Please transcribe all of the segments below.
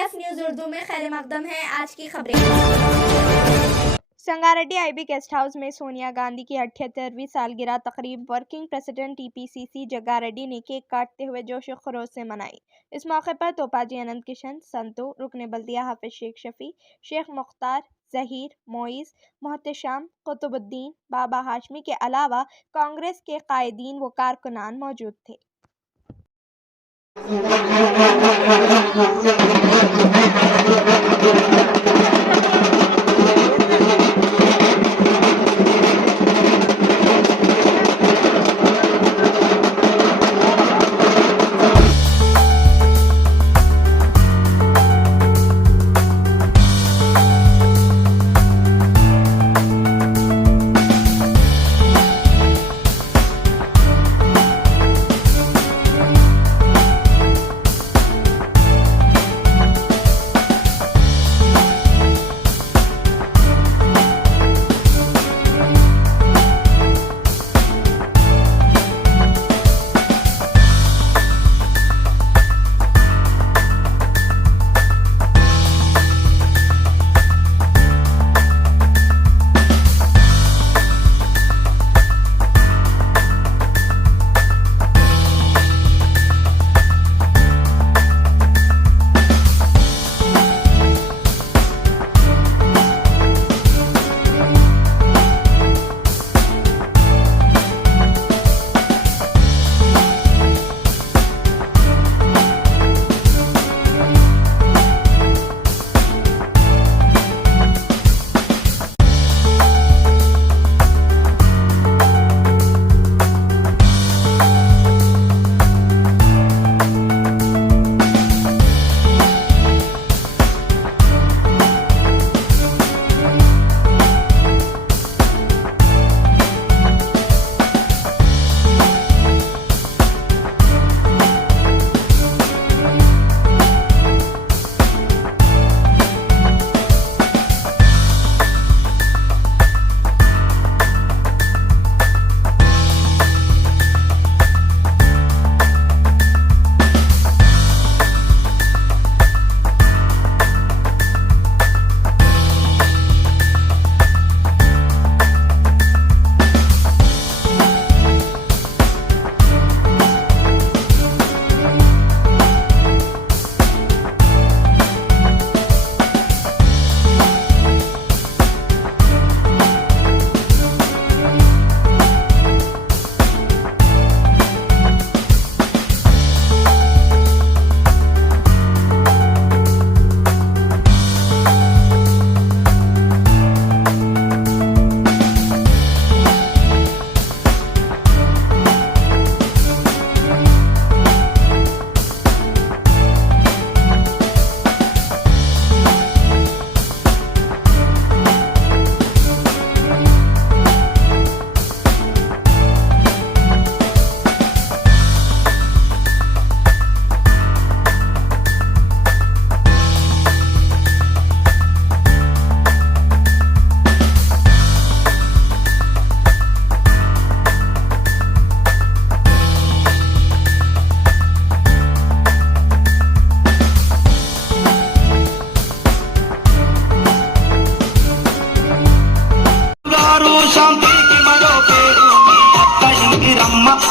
AF news Urdu में खैर मकदम है आज की खबरें। संगारेड्डी IB गेस्ट हाउस में सोनिया गांधी की 78वीं सालगिरह तकरीब वर्किंग प्रेसिडेंट TPCC जग्गारेड्डी ने केक काटते हुए जोश खरोश से मनाई। इस मौके पर तोपाजी अनंत किशन, संतू, रुकन बल्दिया हाफिज शेख शफी, शेख मुख्तार, जहीर, मोइज, मोहतशम, कुतुबुद्दीन, बाबा हाशमी के अलावा कांग्रेस के कायदीन व कारकुनान मौजूद थे।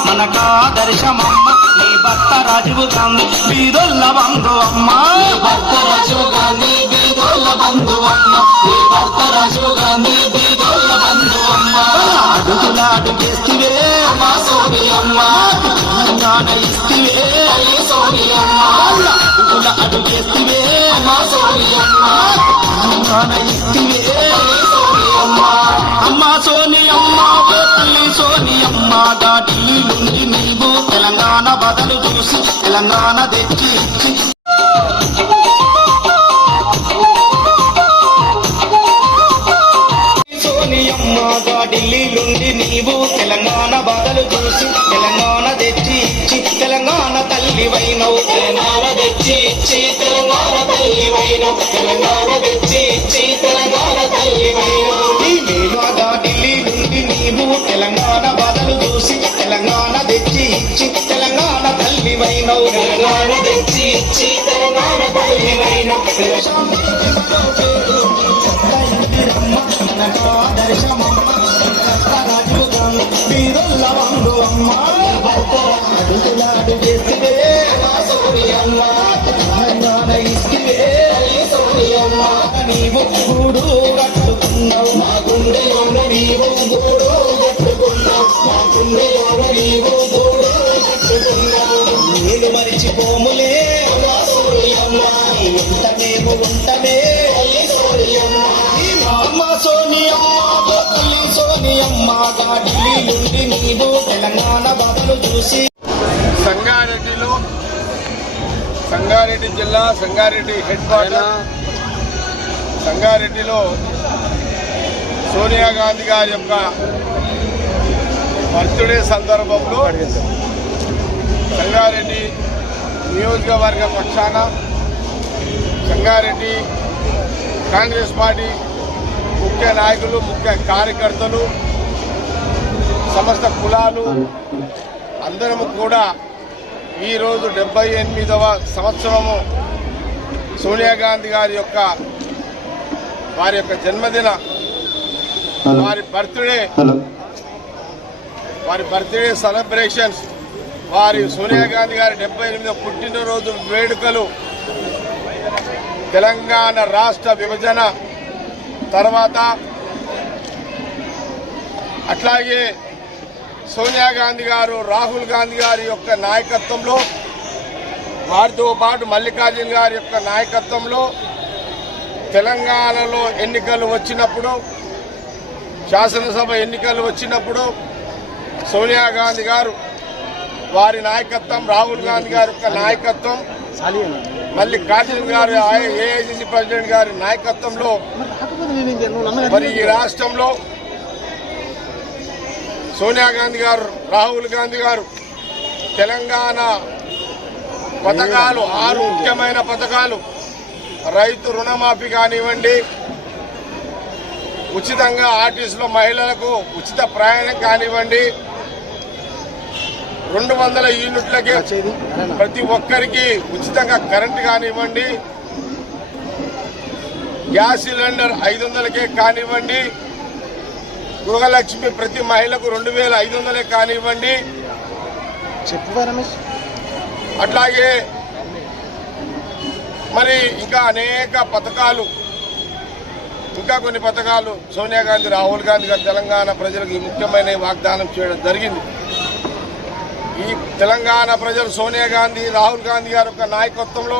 మనకాదర్శమమ్మ నీ భర్త రాజీవ్ గాంధీ బీదొల్ల బంధు అమ్మ భర్త రాజీవ్ గాంధీ బీదొల్ల బంధు అమ్మ నీ భర్త రాజీవ్ గాంధీ బీదొల్ల బంధు అమ్మ అడుగులాడు చేస్తివే అమ్మా సోని అమ్మ జ్ఞాన ఇస్తివే సోని అమ్మ అడుగుల అడుగు చేస్తివే అమ్మా సోని అమ్మ జ్ఞాన ఇస్తివే సోని అమ్మ అమ్మ సోని అమ్మ తల్లి సోని అమ్మ ఢిల్లీలుండి నీవు తెలంగాణ బదలు చూసి తెలంగాణ తెచ్చి ఇచ్చి సోని అమ్మగా ఢిల్లీలుండి నీవు తెలంగాణ బదలు చూసి తెలంగాణ తెచ్చి ఇచ్చి తెలంగాణ తల్లివైనవు తెలంగాణ తెచ్చి ఇచ్చి తెలంగాణ తల్లివైనవు తెలంగాణ తెచ్చి ఇచ్చి తెలంగాణ తల్లివైనవు ఈ మేలుగా ఢిల్లీలుండి నీవు తెలంగాణ బదలు చూసి తెలంగాణ తెచ్చి ఇచ్చి తెలంగాణ తల్లివైనవు తెలంగాణ తెచ్చి ఇచ్చి తెలంగాణ తల్లివైనవు దేశాన్ని విమలో పేరు చెత్త ఇందిరమ్మ మనకు ఆదర్శమమ్మ రాజీవ్ గాంధీ వీరుల బంధు అమ్మ అడుగులాడు చేస్తే సోనియమ్మ తెలంగాణ ఇస్తే సోనియమ్మ నీవు గూడు కట్టుకున్నావు మా గుండెలోను నీవు గూడు కట్టుకున్నావు మా గుండెలోను నీవు గూడు కట్టుకున్నావు నేను మరిచిపోములే సోనియమ్మ నీ వెంట మేము ఉంటమే సోనియమ్మ అమ్మ సోనియమ్మ సోనియమ్మ ఢిల్లీ నుండి నీవు తెలంగాణ బాధలు చూసి సంగారెడ్డి జిల్లా సంగారెడ్డి హెడ్ క్వార్టర్ సంగారెడ్డిలో సోనియా గాంధీ గారి యొక్క బర్త్డే సందర్భంలో సంగారెడ్డి నియోజకవర్గ పక్షాన సంగారెడ్డి కాంగ్రెస్ పార్టీ ముఖ్య నాయకులు ముఖ్య కార్యకర్తలు సమస్త కులాలు అందరము కూడా ఈరోజు 78వ సంవత్సరము సోనియా గాంధీ గారి యొక్క వారి యొక్క జన్మదిన వారి బర్త్డే సెలబ్రేషన్స్ వారి సోనియా గాంధీ గారి 78వ పుట్టినరోజు వేడుకలు తెలంగాణ రాష్ట్ర విభజన తర్వాత అట్లాగే సోనియా గాంధీ గారు రాహుల్ గాంధీ గారి యొక్క నాయకత్వంలో వారితో పాటు మల్లికార్జున గారి యొక్క నాయకత్వంలో తెలంగాణలో ఎన్నికలు వచ్చినప్పుడు శాసనసభ ఎన్నికలు వచ్చినప్పుడు సోనియా గాంధీ గారు వారి నాయకత్వం రాహుల్ గాంధీ గారి యొక్క నాయకత్వం మల్లికార్జున గారు ఏఐసిసి ప్రెసిడెంట్ గారి నాయకత్వంలో మరి ఈ రాష్ట్రంలో సోనియా గాంధీ గారు రాహుల్ గాంధీ గారు తెలంగాణ పథకాలు 6 ముఖ్యమైన పథకాలు రైతు రుణమాఫీ కానివ్వండి ఉచితంగా ఆర్టీసీలో మహిళలకు ఉచిత ప్రయాణం కానివ్వండి 200 యూనిట్లకే ప్రతి ఒక్కరికి ఉచితంగా కరెంటు కానివ్వండి గ్యాస్ సిలిండర్ 500కే కానివ్వండి గృహలక్ష్మి ప్రతి మహిళకు 2500 కానివ్వండి అట్లాగే మరి ఇంకా అనేక పథకాలు ఇంకా కొన్ని పథకాలు సోనియా గాంధీ రాహుల్ గాంధీ గారు తెలంగాణ ప్రజలకు ఈ ముఖ్యమైన వాగ్దానం చేయడం జరిగింది. ఈ తెలంగాణ ప్రజలు సోనియా గాంధీ రాహుల్ గాంధీ గారి యొక్క నాయకత్వంలో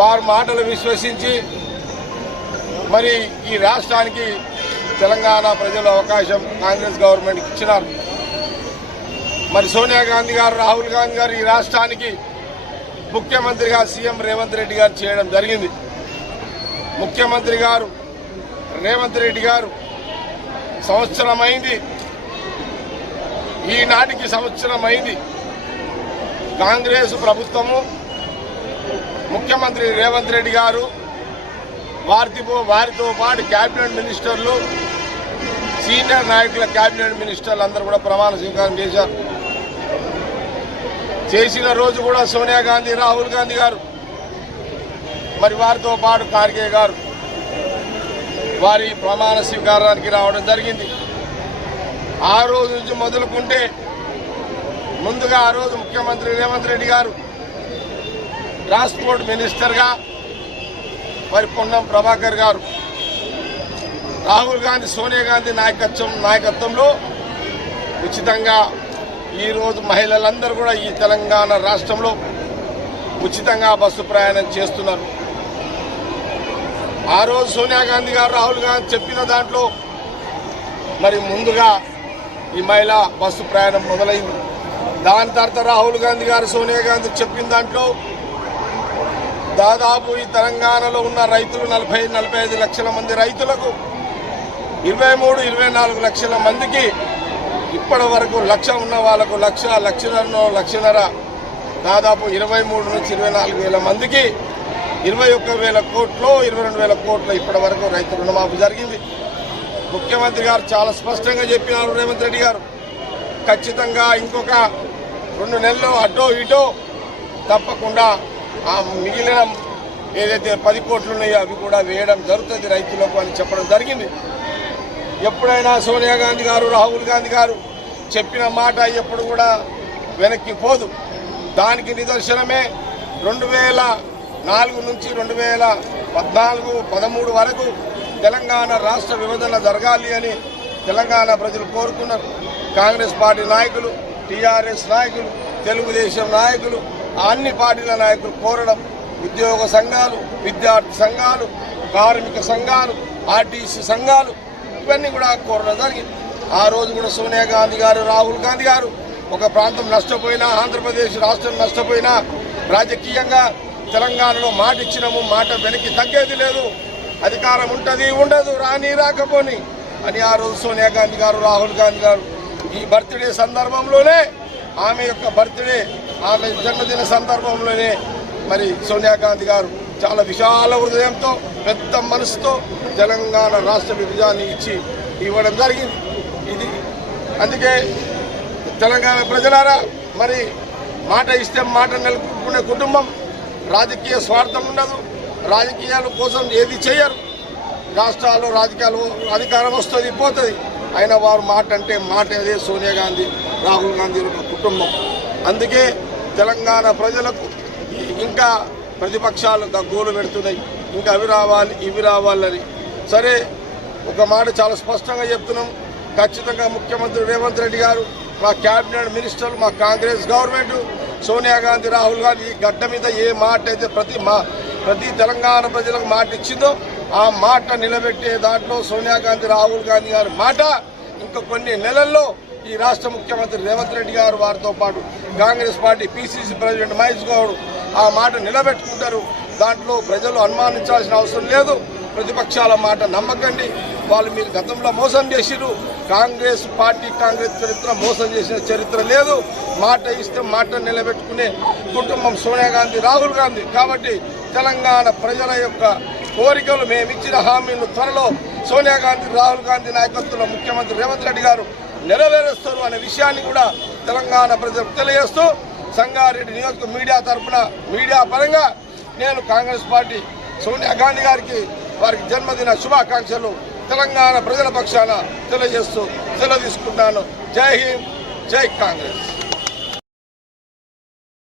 వారి మాటలు విశ్వసించి మరి ఈ రాష్ట్రానికి తెలంగాణ ప్రజలు అవకాశం కాంగ్రెస్ గవర్నమెంట్కి ఇచ్చినారు. మరి సోనియా గాంధీ గారు రాహుల్ గాంధీ గారు ఈ రాష్ట్రానికి ముఖ్యమంత్రిగా సీఎం రేవంత్ రెడ్డి గారు చేయడం జరిగింది. ముఖ్యమంత్రి గారు రేవంత్ రెడ్డి గారు సంవత్సరమైంది, ఈనాటికి సంవత్సరమైంది. కాంగ్రెస్ ప్రభుత్వము ముఖ్యమంత్రి రేవంత్ రెడ్డి గారు వారితో పాటు క్యాబినెట్ మినిస్టర్లు సీనియర్ నాయకుల క్యాబినెట్ మినిస్టర్లు అందరూ కూడా ప్రమాణ స్వీకారం చేశారు. చేసిన రోజు కూడా సోనియా గాంధీ రాహుల్ గాంధీ గారు మరి వారితో పాటు ఖార్గే గారు వారి ప్రమాణ స్వీకారానికి రావడం జరిగింది. ఆ రోజు నుంచి మొదలుకుంటే ముందుగా ఆ రోజు ముఖ్యమంత్రి రేవంత్ రెడ్డి గారు ట్రాన్స్పోర్ట్ మినిస్టర్గా మరి పొన్నం ప్రభాకర్ గారు రాహుల్ గాంధీ సోనియా గాంధీ నాయకత్వంలో ఉచితంగా ఈరోజు మహిళలందరూ కూడా ఈ తెలంగాణ రాష్ట్రంలో ఉచితంగా బస్సు ప్రయాణం చేస్తున్నారు. ఆ రోజు సోనియా గాంధీ గారు రాహుల్ గాంధీ చెప్పిన దాంట్లో మరి ముందుగా ఈ మహిళా బస్సు ప్రయాణం మొదలైంది. దాని తర్వాత రాహుల్ గాంధీ గారు సోనియా గాంధీ చెప్పిన దాంట్లో దాదాపు ఈ తెలంగాణలో ఉన్న రైతులు 40-45 లక్షల మంది రైతులకు 23-24 లక్షల మందికి ఇప్పటి వరకు 1,00,000 ఉన్న వాళ్ళకు 1,00,000 దాదాపు 23 నుంచి 24 వేల మందికి 21,000 కోట్లు 22,000 కోట్లు ఇప్పటి వరకు రైతు రుణమాఫీ జరిగింది. ముఖ్యమంత్రి గారు చాలా స్పష్టంగా చెప్పినారు రేవంత్ రెడ్డి గారు, ఖచ్చితంగా ఇంకొక 2 నెలలు అటో ఇటో తప్పకుండా ఆ మిగిలిన ఏదైతే 10 కోట్లు ఉన్నాయో అవి కూడా వేయడం జరుగుతుంది రైతులకు అని చెప్పడం జరిగింది. ఎప్పుడైనా సోనియా గాంధీ గారు, రాహుల్ గాంధీ గారు చెప్పిన మాట ఎప్పుడు కూడా వెనక్కి పోదు. దానికి నిదర్శనమే 2004 నుంచి 2014-13 వరకు తెలంగాణ రాష్ట్ర విభజన జరగాలి అని తెలంగాణ ప్రజలు కోరుకున్నారు. కాంగ్రెస్ పార్టీ నాయకులు, టీఆర్ఎస్ నాయకులు, తెలుగుదేశం నాయకులు, అన్ని పార్టీల నాయకులు కోరడం, ఉద్యోగ సంఘాలు, విద్యార్థి సంఘాలు, కార్మిక సంఘాలు, ఆర్టీసీ సంఘాలు ఇవన్నీ కూడా కోరడం జరిగింది. ఆ రోజు కూడా సోనియా గాంధీ గారు, రాహుల్ గాంధీ గారు ఒక ప్రాంతం నష్టపోయినా, ఆంధ్రప్రదేశ్ రాష్ట్రం నష్టపోయినా రాజకీయంగా తెలంగాణలో మాట ఇచ్చినాము, మాట వెనక్కి తగ్గేది లేదు, అధికారం ఉంటుంది ఉండదు, రాని రాకపోని అని ఆ రోజు సోనియా గాంధీ గారు, రాహుల్ గాంధీ గారు ఈ బర్త్డే సందర్భంలోనే, ఆమె యొక్క బర్త్డే, ఆమె జన్మదిన సందర్భంలోనే మరి సోనియా గాంధీ గారు చాలా విశాల హృదయంతో, పెద్ద మనసుతో తెలంగాణ రాష్ట్ర విభజనని ఇవ్వడం జరిగింది. ఇది అందుకే తెలంగాణ ప్రజలారా, మరి మాట ఇస్తే మాట నిలుపుకునే కుటుంబం, రాజకీయ స్వార్థం ఉండదు, రాజకీయాల కోసం ఏది చేయరు. రాష్ట్రాల్లో రాజకీయాలు అధికారం వస్తుంది పోతుంది, అయినా వారు మాట అంటే మాట. అదే సోనియా గాంధీ, రాహుల్ గాంధీ కుటుంబం. అందుకే తెలంగాణ ప్రజలకు ఇంకా ప్రతిపక్షాలు గోలు పెడుతున్నాయి, ఇంకా అవి రావాలి ఇవి రావాలని. సరే, ఒక మాట చాలా స్పష్టంగా చెప్తున్నాం, ఖచ్చితంగా ముఖ్యమంత్రి రేవంత్ రెడ్డి గారు, మా క్యాబినెట్ మినిస్టర్లు, మా కాంగ్రెస్ గవర్నమెంట్, సోనియా గాంధీ, రాహుల్ గాంధీ ఈ గడ్డ మీద ఏ మాట అయితే ప్రతి తెలంగాణ ప్రజలకు మాట ఇచ్చిందో ఆ మాట నిలబెట్టే దాంట్లో సోనియా గాంధీ, రాహుల్ గాంధీ గారి మాట ఇంకా కొన్ని నెలల్లో ఈ రాష్ట్ర ముఖ్యమంత్రి రేవంత్ రెడ్డి గారు, వారితో పాటు Congress party PCC president Mahesh Goud ఆ మాట నిలబెట్టుకుంటారు. దాంట్లో ప్రజలు అనుమానించాల్సిన అవసరం లేదు. ప్రతిపక్షాల మాట నమ్మకండి. వాళ్ళు మీరు గతంలో మోసం చేసిరు. కాంగ్రెస్ పార్టీ, కాంగ్రెస్ చరిత్ర మోసం చేసిన చరిత్ర లేదు. మాట ఇస్తే మాట నిలబెట్టుకునే కుటుంబం సోనియా గాంధీ, రాహుల్ గాంధీ. కాబట్టి తెలంగాణ ప్రజల యొక్క కోరికలు, మేమిచ్చిన హామీలు త్వరలో సోనియా గాంధీ, రాహుల్ గాంధీ నాయకత్వంలో ముఖ్యమంత్రి రేవంత్ రెడ్డి గారు నెరవేరుస్తారు అనే విషయాన్ని కూడా తెలంగాణ ప్రజలకు తెలియజేస్తూ, సంగారెడ్డి నియోజక మీడియా తరఫున, మీడియా పరంగా నేను కాంగ్రెస్ పార్టీ సోనియా గాంధీ గారికి, వారికి జన్మదిన శుభాకాంక్షలు తెలంగాణ ప్రజల పక్షాన తెలియజేస్తూ సెలవు తీసుకుంటాను. జై హింద్, జై కాంగ్రెస్.